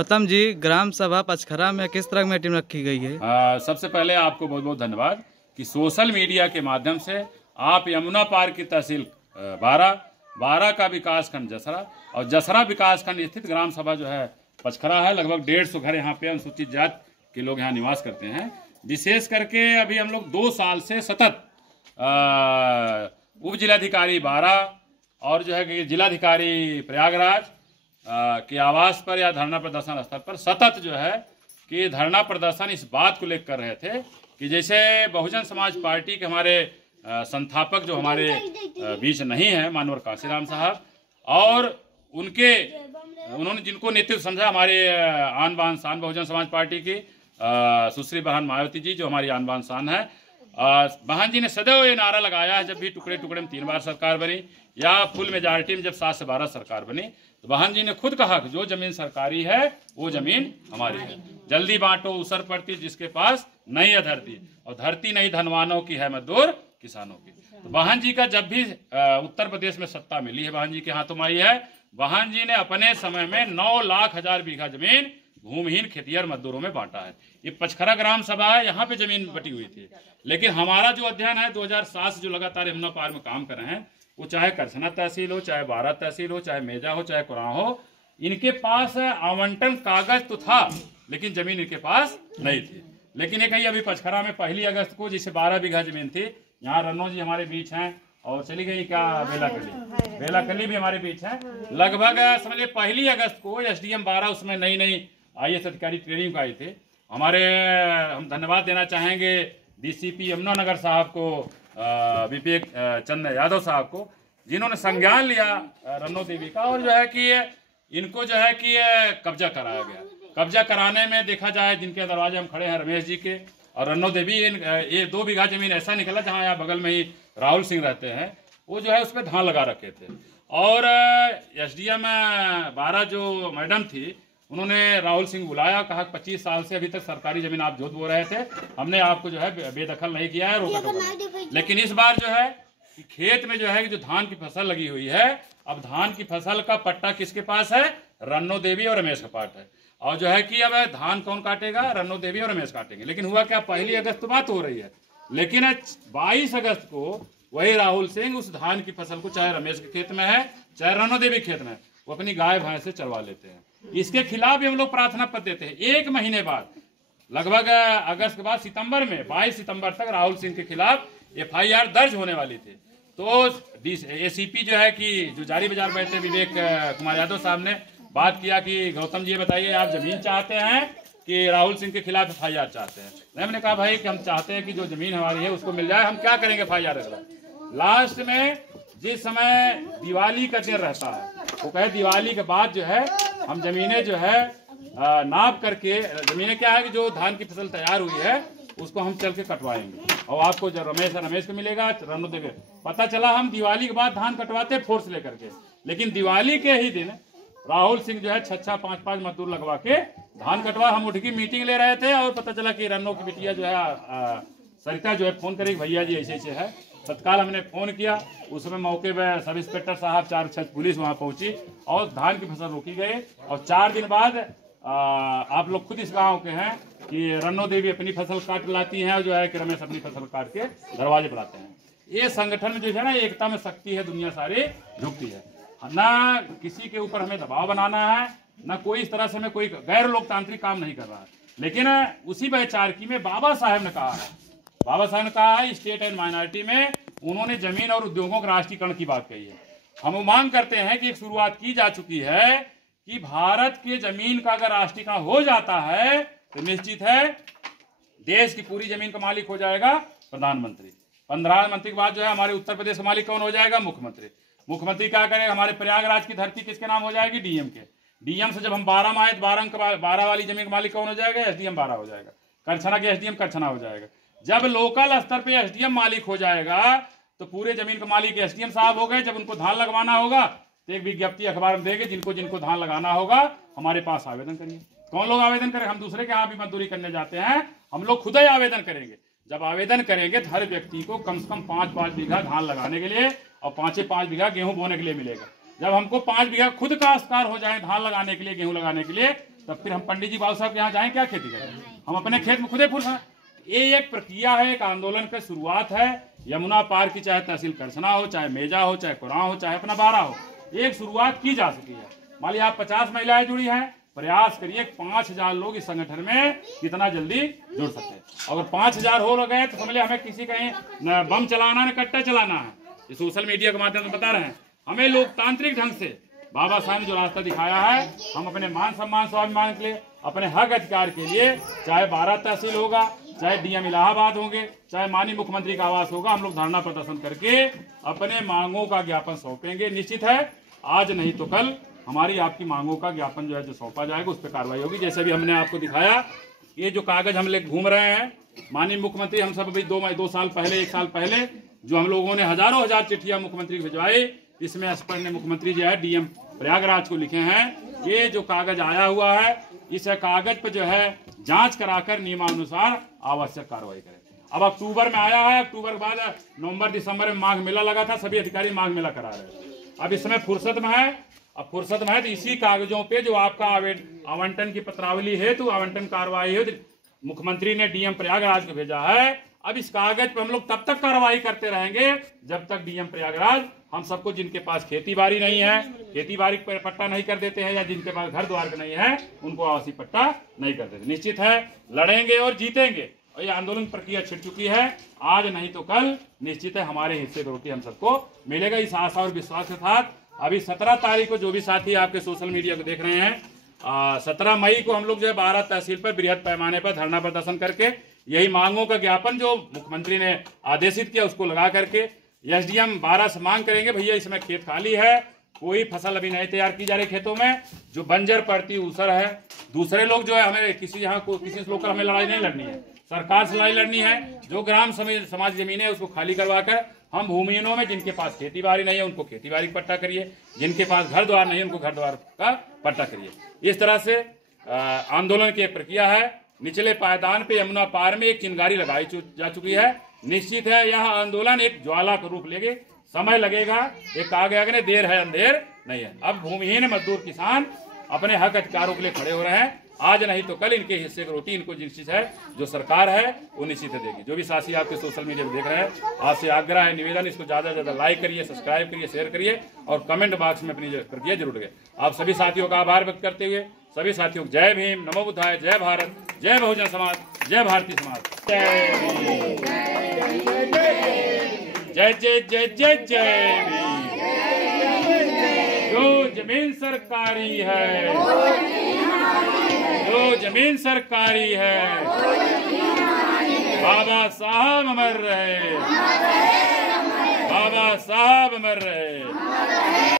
गौतम जी, ग्राम सभा पचखरा में किस तरह मीटिंग रखी गई है? सबसे पहले आपको बहुत बहुत धन्यवाद कि सोशल मीडिया के माध्यम से आप यमुना पार की तहसील बारा का विकास खंड जसरा और जसरा विकास खंड स्थित ग्राम सभा जो है पचखरा है। लगभग 150 घर यहाँ पे अनुसूचित जाति के लोग यहाँ निवास करते हैं। विशेष करके अभी हम लोग 2 साल से सतत उप जिलाधिकारी बारा और जो है कि जिलाधिकारी प्रयागराज के आवास पर या धरना प्रदर्शन स्थल पर सतत जो है कि धरना प्रदर्शन इस बात को लेकर कर रहे थे कि जैसे बहुजन समाज पार्टी के हमारे संस्थापक जो हमारे बीच नहीं है मानवर काशीराम साहब और उन्होंने जिनको नेतृत्व समझा हमारे आन बान शान बहुजन समाज पार्टी की सुश्री बहन मायावती जी जो हमारी आन बान शान है। बहन जी ने सदैव ये नारा लगाया है जब भी टुकड़े टुकड़े में 3 बार सरकार बनी या फुल मेजॉरिटी में जब 7 से 12 सरकार बनी तो बहन जी ने खुद कहा कि जो जमीन सरकारी है वो जमीन हमारी है, जल्दी बांटो उसर पड़ती जिसके पास नहीं है धरती और धरती नहीं धनवानों की है मजदूर किसानों की। तो बहन जी का जब भी उत्तर प्रदेश में सत्ता मिली है बहन जी के हाथों में आई है। बहन जी ने अपने समय में 9 लाख हजार बीघा जमीन भूमिहीन खेतिहर मजदूरों में बांटा है। ये पचखरा ग्राम सभा है, यहाँ पे जमीन बटी हुई थी। लेकिन हमारा जो अध्ययन है 2007 से जो लगातार यमुना पार में काम कर रहे हैं वो चाहे करछना तहसील हो, चाहे बारा तहसील हो, चाहे मेजा हो, चाहे कुराह हो, इनके पास आवंटन कागज तो था लेकिन जमीन इनके पास नहीं थी। लेकिन एक अभी पचखरा में 1 अगस्त को जिसे 12 बीघा जमीन थी, यहाँ रन्नो जी हमारे बीच हैं और चली गई क्या बेला कली भी हमारे बीच है। लगभग समझ लीजिए 1 अगस्त को SDM बारा उसमें नई IAS अधिकारी ट्रेनिंग का आए थे। हमारे हम धन्यवाद देना चाहेंगे DCP यमुनानगर साहब को, VP चंद यादव साहब को, जिन्होंने संज्ञान लिया रन्नो देवी का और जो है कि इनको जो है कि कब्जा कराया गया। कब्जा कराने में देखा जाए जिनके दरवाजे हम खड़े हैं रमेश जी के और रन्नो देवी, ये 2 बीघा जमीन ऐसा निकला जहाँ यहाँ बगल में ही राहुल सिंह रहते हैं, वो जो है उस पर धान लगा रखे थे। और SDM बारा जो मैडम थी उन्होंने राहुल सिंह बुलाया, कहा 25 साल से अभी तक सरकारी जमीन आप झूठ बोल रहे थे, हमने आपको जो है बेदखल नहीं किया है, रोका। लेकिन इस बार जो है कि खेत में जो है कि जो धान की फसल लगी हुई है, अब धान की फसल का पट्टा किसके पास है? रन्नो देवी और रमेश का पाट है। और जो है कि अब धान कौन काटेगा? रन्नो देवी और रमेश काटेंगे। लेकिन हुआ क्या, 1 अगस्त बात हो रही है लेकिन 22 अगस्त को वही राहुल सिंह उस धान की फसल को चाहे रमेश के खेत में है चाहे रन्नो देवी खेत में है, वो अपनी गाय भैंस से चरवा लेते हैं। इसके खिलाफ भी हम लोग प्रार्थना पत्र देते हैं। 1 महीने बाद लगभग अगस्त के बाद सितंबर में 22 सितंबर तक राहुल सिंह के खिलाफ FIR दर्ज होने वाली थी। तो ACP जो है कि जो जारी बाजार बैठे विवेक कुमार यादव साहब ने बात किया कि गौतम जी बताइए आप जमीन चाहते हैं कि राहुल सिंह के खिलाफ FIR चाहते हैं? हमने कहा भाई कि हम चाहते हैं कि जो जमीन हमारी है उसको मिल जाए, हम क्या करेंगे FIR रखना। लास्ट में जिस समय दिवाली का दिन रहता है वो कहे दिवाली के बाद जो है हम जमीनें जो है नाप करके, जमीनें क्या है कि जो धान की फसल तैयार हुई है उसको हम चल के कटवाएंगे और आपको जो रमेश को मिलेगा रन्नो देवी। पता चला हम दिवाली के बाद धान कटवाते फोर्स लेकर के, लेकिन दिवाली के ही दिन राहुल सिंह जो है 6-6, 5-5 मजदूर लगवा के धान कटवा, हम उठ की मीटिंग ले रहे थे और पता चला कि रन्नो की बिटिया जो है सरिता जो है फोन करेगी भैया जी ऐसे है। तत्काल हमने फोन किया, उस समय मौके पर सब इंस्पेक्टर साहब 4-6 पुलिस वहां पहुंची और धान की फसल रोकी गई। और 4 दिन बाद आप लोग खुद इस गांव के हैं कि रन्नो देवी अपनी फसल काट लाती हैं और जो है कि रमेश अपनी फसल काट के दरवाजे पर आते हैं। ये संगठन में जो है ना एकता में शक्ति है, दुनिया सारी झुकती है। ना किसी के ऊपर हमें दबाव बनाना है, ना कोई इस तरह से हमें कोई गैर लोकतांत्रिक काम नहीं कर रहा है। लेकिन उसी वैचारिकी में बाबा साहब ने कहा है स्टेट एंड माइनॉरिटी में उन्होंने जमीन और उद्योगों के राष्ट्रीयकरण की बात कही है। हम मांग करते हैं कि एक शुरुआत की जा चुकी है कि भारत के जमीन का अगर राष्ट्रीयकरण हो जाता है तो निश्चित है देश की पूरी जमीन का मालिक हो जाएगा प्रधानमंत्री। प्रधानमंत्री के बाद जो है हमारे उत्तर प्रदेश का मालिक कौन हो जाएगा? मुख्यमंत्री क्या करेगा? हमारे प्रयागराज की धरती किसके नाम हो जाएगी? DM के। DM से जब हम 12 में आए तो 12 वाली जमीन का मालिक कौन हो जाएगा? SDM बारा हो जाएगा। करछना के SDM करछना हो जाएगा। जब लोकल स्तर पे SDM मालिक हो जाएगा तो पूरे जमीन का मालिक SDM साहब हो गए। जब उनको धान लगवाना होगा तो एक विज्ञप्ति अखबार में देंगे, जिनको धान लगाना होगा हमारे पास आवेदन करिए। कौन लोग आवेदन करें? हम दूसरे के यहाँ भी मजदूरी करने जाते हैं, हम लोग खुद ही आवेदन करेंगे। जब आवेदन करेंगे तो हर व्यक्ति को कम से कम 5-5 बीघा धान लगाने के लिए और 5 बीघा गेहूं बोने के लिए मिलेगा। जब हमको 5 बीघा खुद का अस्कार हो जाए धान लगाने के लिए, गेहूं लगाने के लिए, तब फिर हम पंडित जी बाबू साहब के यहाँ जाएं क्या खेती करें? हम अपने खेत में खुदे फूल खाएं। ये एक प्रक्रिया है, एक आंदोलन का शुरुआत है। यमुना पार की चाहे तहसील करसना हो, चाहे मेजा हो, चाहे कुरां हो, चाहे अपना बारा हो, एक शुरुआत की जा सकी है। मान लिया आप 50 महिलाएं जुड़ी हैं, प्रयास करिए 5000 लोग इस संगठन में कितना जल्दी जुड़ सकते हैं। अगर 5000 हो गए तो समझ लिया हमें किसी कहीं न बम चलाना न कट्टा चलाना है। ये सोशल मीडिया के माध्यम से बता रहे हैं, हमें लोकतांत्रिक ढंग से बाबा साहब ने जो रास्ता दिखाया है, हम अपने मान सम्मान स्वाभिमान के लिए, अपने हक अधिकार के लिए, चाहे 12 तहसील होगा, चाहे डीएम इलाहाबाद होंगे, चाहे माननीय मुख्यमंत्री का आवास होगा, हम लोग धरना प्रदर्शन करके अपने मांगों का ज्ञापन सौंपेंगे। निश्चित है आज नहीं तो कल हमारी आपकी मांगों का ज्ञापन जो है जो सौंपा जाएगा, उस पर कार्रवाई होगी। जैसे भी हमने आपको दिखाया, ये जो कागज हम लेकर घूम रहे हैं, माननीय मुख्यमंत्री हम सब अभी 2 साल पहले 1 साल पहले जो हम लोगों ने हजारों हजार चिट्ठियां मुख्यमंत्री को भिजवाई, इसमें स्पष्ट मुख्यमंत्री जो है डीएम प्रयागराज को लिखे हैं, ये जो कागज आया हुआ है इस कागज पर जो है जांच कराकर नियमानुसार आवश्यक कार्रवाई करें। अब अक्टूबर में आया है, अक्टूबर के बाद नवंबर दिसंबर में माघ मेला लगा था, सभी अधिकारी माघ मेला करा रहे हैं। अब इस समय फुर्सत में है, अब फुर्सत में है तो इसी कागजों पे जो आपका आवंटन की पत्रावली है तो आवंटन कार्रवाई है, मुख्यमंत्री ने डीएम प्रयागराज को भेजा है। अब इस कागज पर हम लोग तब तक कार्रवाई करते रहेंगे जब तक डीएम प्रयागराज हम सबको, जिनके पास खेती बाड़ी नहीं है, खेती बाड़ी पर पट्टा नहीं कर देते हैं, या जिनके पास घर द्वार नहीं है उनको आवासीय पट्टा नहीं कर देते। निश्चित है लड़ेंगे और जीतेंगे, और ये आंदोलन प्रक्रिया छिड़ चुकी है। आज नहीं तो कल निश्चित है हमारे हिस्से की रोटी हम सबको मिलेगा। इस आशा और विश्वास के साथ अभी 17 तारीख को जो भी साथी आपके सोशल मीडिया को देख रहे हैं, 17 मई को हम लोग जो है 12 तहसील पर बृहद पैमाने पर धरना प्रदर्शन करके यही मांगों का ज्ञापन जो मुख्यमंत्री ने आदेशित किया उसको लगा करके एसडीएम 12 से मांग करेंगे, भैया इसमें खेत खाली है, कोई फसल अभी नहीं तैयार की जा रही खेतों में, जो बंजर पड़ती ऊसर है। दूसरे लोग जो है हमें किसी यहाँ को किसी लोग हमें लड़ाई नहीं लड़नी है, सरकार से लड़ाई लड़नी है। जो ग्राम समाज जमीन है उसको खाली करवा कर हम भूमिहीनों में, जिनके पास खेती बाड़ी नहीं है उनको खेती बाड़ी का पट्टा करिए, जिनके पास घर द्वार नहीं है उनको घर द्वार का पट्टा करिए। इस तरह से आंदोलन की प्रक्रिया है। निचले पायदान पे यमुना पार में एक चिंगारी लगाई जा चुकी है। निश्चित है यह आंदोलन एक ज्वाला का रूप लेगे, समय लगेगा, एक आगे आगे देर है अंधेर नहीं है। अब भूमिहीन मजदूर किसान अपने हक अधिकारों के लिए खड़े हो रहे हैं। आज नहीं तो कल इनके हिस्से की रोटी इनको निश्चित है जो सरकार है वो निश्चित देगी। जो भी साथी आपके सोशल मीडिया पे देख रहे हैं, आपसे आग्रह है, निवेदन, इसको ज्यादा से ज्यादा लाइक करिए, सब्सक्राइब करिए, शेयर करिए और कमेंट बॉक्स में अपनी प्रक्रिया जरूर करिए। आप सभी साथियों का आभार व्यक्त करते हुए सभी साथियों को जय भीम, नमो बुद्धाय, जय भारत, जय बहुजन समाज, जय भारतीय समाज, जय भीम, जय जय जय जय जय भीम। जो जमीन सरकारी है, जो जमीन सरकारी है, बाबा साहब अमर रहे, बाबा साहब अमर रहे।